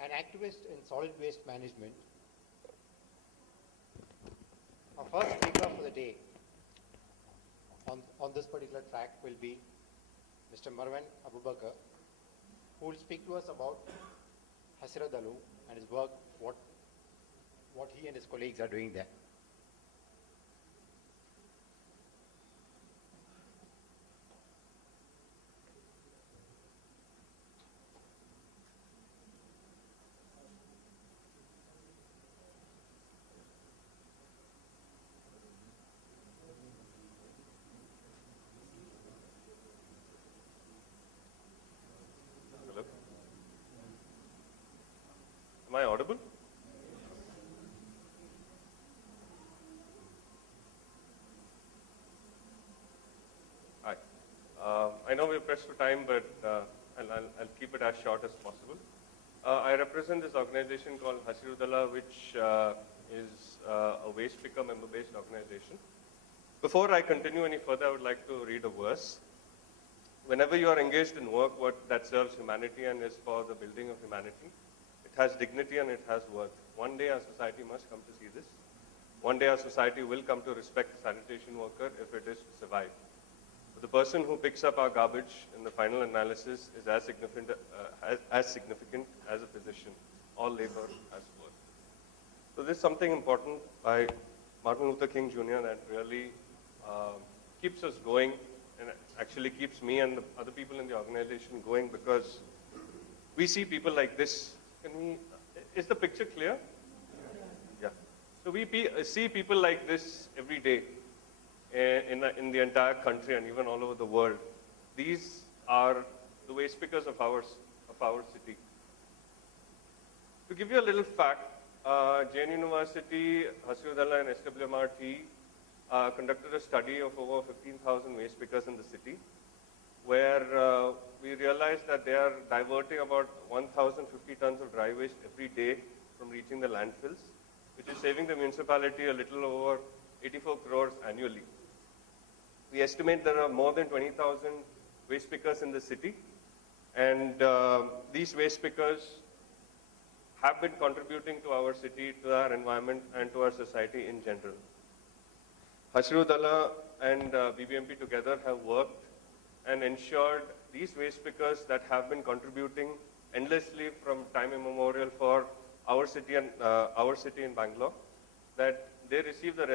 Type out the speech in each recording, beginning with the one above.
an activist in solid waste management. Our first speaker for the day on this particular track will be Mr. Marwan Abubakar, who will speak to us about Hasiru and his work, what he and his colleagues are doing there. Hello? Am I audible? Hi. I know we're pressed for time, but I'll keep it as short as possible. I represent this organization called Hasiru, which is a waste picker member-based organization. Before I continue any further, I would like to read a verse. Whenever you are engaged in work that serves humanity and is for the building of humanity, it has dignity and it has worth. One day our society must come to see this. One day our society will come to respect the sanitation worker if it is to survive. But the person who picks up our garbage in the final analysis is as significant as a physician. All labor has worth. So this is something important by Martin Luther King Jr. that really keeps us going and actually keeps me and the other people in the organization going, because we see people like this. Is the picture clear? Yeah. So we see people like this every day in the entire country and even all over the world. These are the waste pickers of our city. To give you a little fact, Jain University, Hasiru and SWMRT conducted a study of over 15,000 waste pickers in the city, where we realized that they are diverting about 1,050 tons of dry waste every day from reaching the landfills, which is saving the municipality a little over 84 crores annually. We estimate there are more than 20,000 waste pickers in the city, and these waste pickers have been contributing to our city, to our environment, and to our society in general. Hasiru and BBMP together have worked and ensured these waste pickers that have been contributing endlessly from time immemorial for our city in Bangalore, that they receive the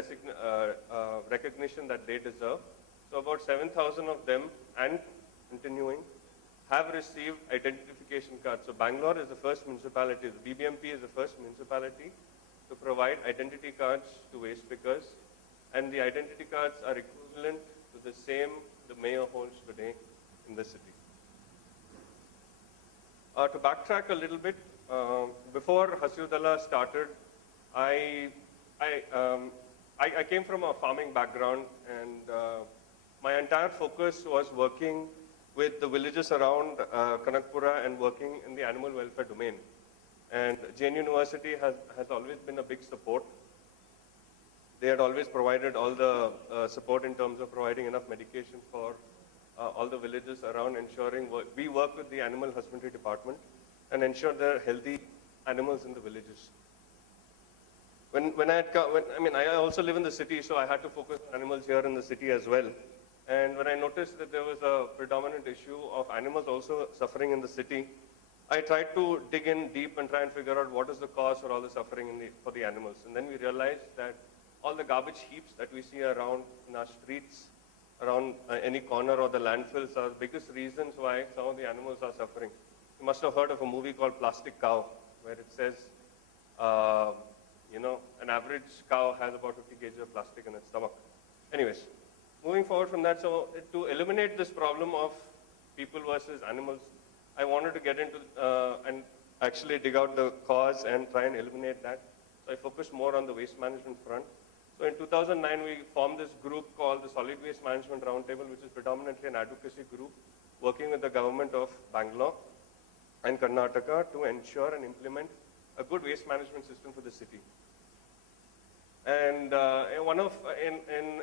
recognition that they deserve. So about 7,000 of them, and continuing, have received identification cards. So Bangalore is the first municipality, the BBMP is the first municipality to provide identity cards to waste pickers, and the identity cards are equivalent to the same the mayor holds today in the city. To backtrack a little bit, before Hasiru started, I came from a farming background, and my entire focus was working with the villages around Kanakpura and working in the animal welfare domain. And Jain University has always been a big support. They had always provided all the support in terms of providing enough medication for all the villages around, ensuring we work with the animal husbandry department and ensure there are healthy animals in the villages. I also live in the city, so I had to focus on animals here in the city as well. And when I noticed that there was a predominant issue of animals also suffering in the city, I tried to dig in deep and try and figure out what is the cause for all the suffering for the animals. And then we realized that all the garbage heaps that we see around in our streets, around any corner or the landfills, are the biggest reasons why some of the animals are suffering. You must have heard of a movie called Plastic Cow, where it says, an average cow has about 50 kg of plastic in its stomach. Anyways, moving forward from that, so to eliminate this problem of people versus animals, I wanted to get into and actually dig out the cause and try and eliminate that. So I focused more on the waste management front. So in 2009, we formed this group called the Solid Waste Management Roundtable, which is predominantly an advocacy group working with the government of Bangalore and Karnataka to ensure and implement a good waste management system for the city. And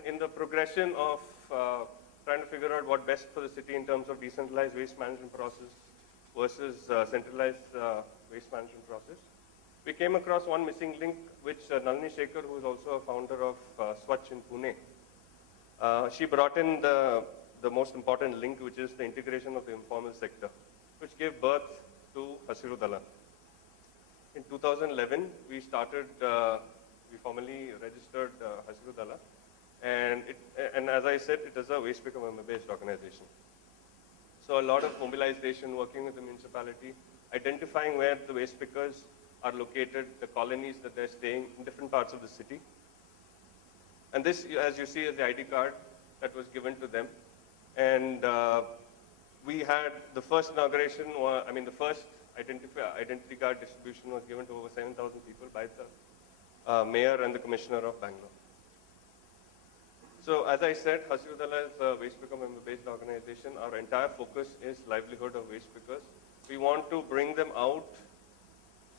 in the progression of trying to figure out what best for the city in terms of decentralized waste management process, versus centralized waste management process. We came across one missing link, which Nalini Shekhar, who is also a founder of Swachh in Pune, she brought in the most important link, which is the integration of the informal sector, which gave birth to Hasiru Dala. In 2011, we formally registered Hasiru Dala, and as I said, it is a waste picker member-based organization. So a lot of mobilization, working with the municipality, identifying where the waste pickers are located, the colonies that they're staying in different parts of the city. And this, as you see, is the ID card that was given to them. And we had the first inauguration, the first identity card distribution was given to over 7,000 people by the mayor and the commissioner of Bangalore. So as I said, Hasiru Dala is a waste picker member-based organization. Our entire focus is livelihood of waste pickers. We want to bring them out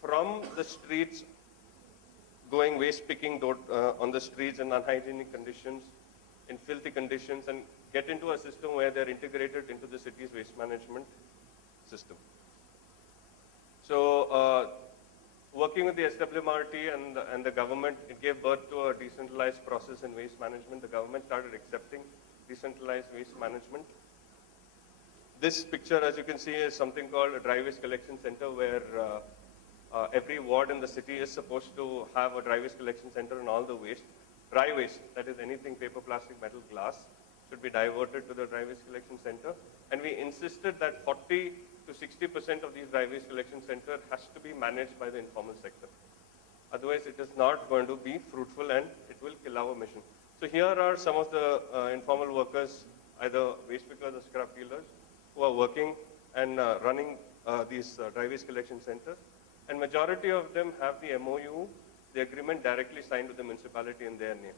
from the streets, going waste picking on the streets in unhygienic conditions, in filthy conditions, and get into a system where they're integrated into the city's waste management system. So working with the SWMRT and the government, it gave birth to a decentralized process in waste management. The government started accepting decentralized waste management. This picture, as you can see, is something called a dry waste collection center, where every ward in the city is supposed to have a dry waste collection center, and all the waste, dry waste, that is anything paper, plastic, metal, glass, should be diverted to the dry waste collection center. And we insisted that 40 to 60% of these dry waste collection center has to be managed by the informal sector. Otherwise, it is not going to be fruitful and it will kill our mission. So here are some of the informal workers, either waste pickers or scrap dealers, who are working and running these dry waste collection centers. And majority of them have the MOU, the agreement directly signed with the municipality in their name.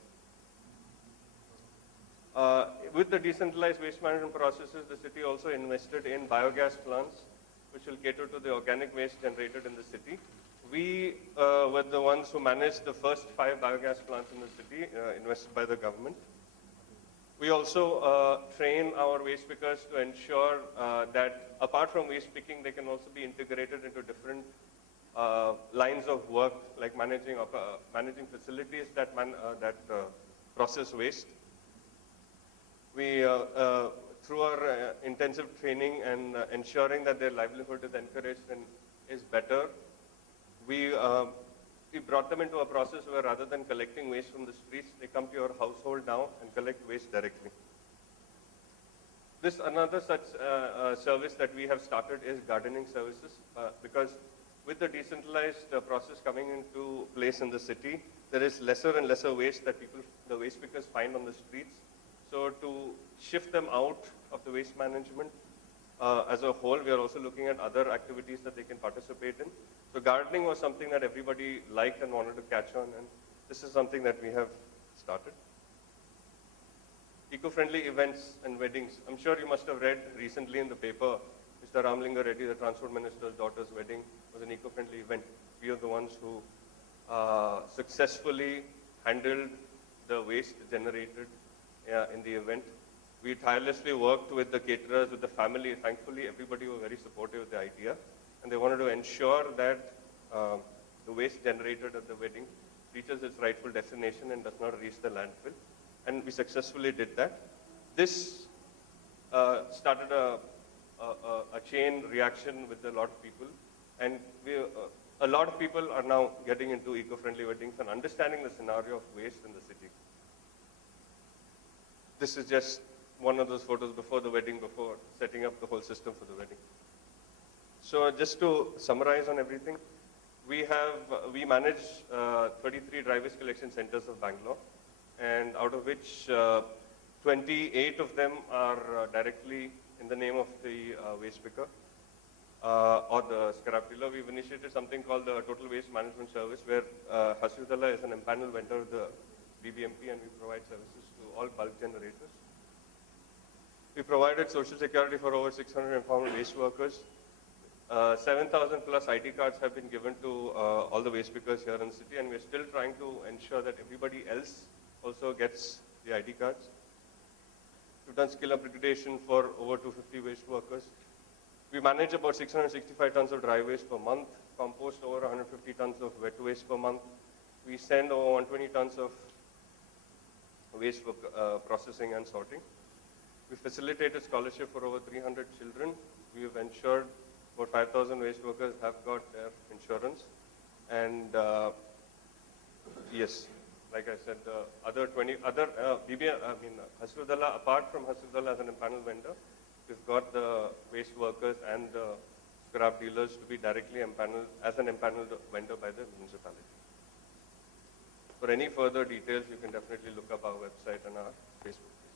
With the decentralized waste management processes, the city also invested in biogas plants, which will cater to the organic waste generated in the city. We were the ones who managed the first 5 biogas plants in the city, invested by the government. We also train our waste pickers to ensure that apart from waste picking, they can also be integrated into different lines of work, like managing facilities that process waste. We, through our intensive training and ensuring that their livelihood is encouraged and is better, we brought them into a process where rather than collecting waste from the streets, they come to your household now and collect waste directly. This another such service that we have started is gardening services, because with the decentralized process coming into place in the city, there is lesser and lesser waste that the waste pickers find on the streets. So to shift them out of the waste management as a whole, we are also looking at other activities that they can participate in. So gardening was something that everybody liked and wanted to catch on, and this is something that we have started. Eco-friendly events and weddings. I'm sure you must have read recently in the paper, Mr. Ramlinga Reddy, the Transport Minister's daughter's wedding, was an eco-friendly event. We are the ones who successfully handled the waste generated in the event. We tirelessly worked with the caterers, with the family. Thankfully, everybody was very supportive of the idea, and they wanted to ensure that the waste generated at the wedding reaches its rightful destination and does not reach the landfill. And we successfully did that. This started a chain reaction with a lot of people, and a lot of people are now getting into eco-friendly weddings and understanding the scenario of waste in the city. This is just one of those photos before the wedding, before setting up the whole system for the wedding. So just to summarize on everything, we manage 33 dry waste collection centers of Bangalore, and out of which 28 of them are directly in the name of the waste picker or the scrap dealer. We've initiated something called the Total Waste Management Service, where Hasiru Dala is an empaneled vendor of the BBMP, and we provide services to all bulk generators. We provided social security for over 600 informal waste workers. 7,000 plus ID cards have been given to all the waste pickers here in the city, and we're still trying to ensure that everybody else also gets the ID cards. We've done skill upgradation for over 250 waste workers. We manage about 665 tons of dry waste per month, compost over 150 tons of wet waste per month. We send over 120 tons of waste for processing and sorting. We facilitated scholarship for over 300 children. We have ensured about 5,000 waste workers have got their insurance. And yes, like I said, Hasiru Dala, apart from Hasiru Dala as an empaneled vendor, we've got the waste workers and the scrap dealers to be directly empaneled as an empaneled vendor by the municipality. For any further details, you can definitely look up our website and our Facebook page.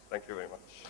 Thank you very much.